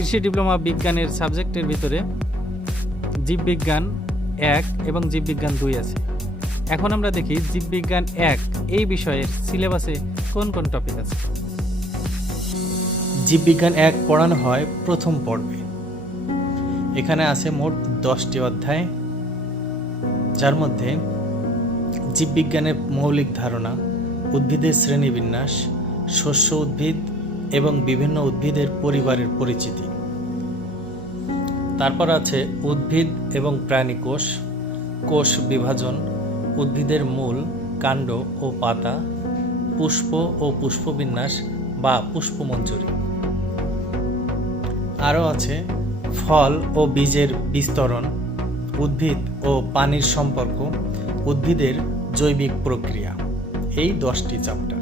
কৃষি ডিপ্লোমা বিজ্ঞানের সাবজেক্টের ভিতরে জীববিজ্ঞান এক এবং জীববিজ্ঞান দুই আছে। এখন আমরা দেখি জীববিজ্ঞান এক এই বিষয়ের সিলেবাসে কোন কোন টপিক আছে। জীববিজ্ঞান এক পড়ানো হয় প্রথম পর্বে। এখানে আছে মোট দশটি অধ্যায়, যার মধ্যে জীববিজ্ঞানের মৌলিক ধারণা, উদ্ভিদের শ্রেণীবিন্যাস, শস্য উদ্ভিদ এবং বিভিন্ন উদ্ভিদের পরিবারের পরিচিতি। তারপর আছে উদ্ভিদ এবং প্রাণী কোষ কোষ বিভাজন, উদ্ভিদের মূল, কাণ্ড ও পাতা, পুষ্প ও পুষ্পবিন্যাস বা পুষ্পমঞ্জরি। আরও আছে ফল ও বীজের বিস্তরণ, উদ্ভিদ ও পানির সম্পর্ক, উদ্ভিদের জৈবিক প্রক্রিয়া। এই দশটি চ্যাপ্টার।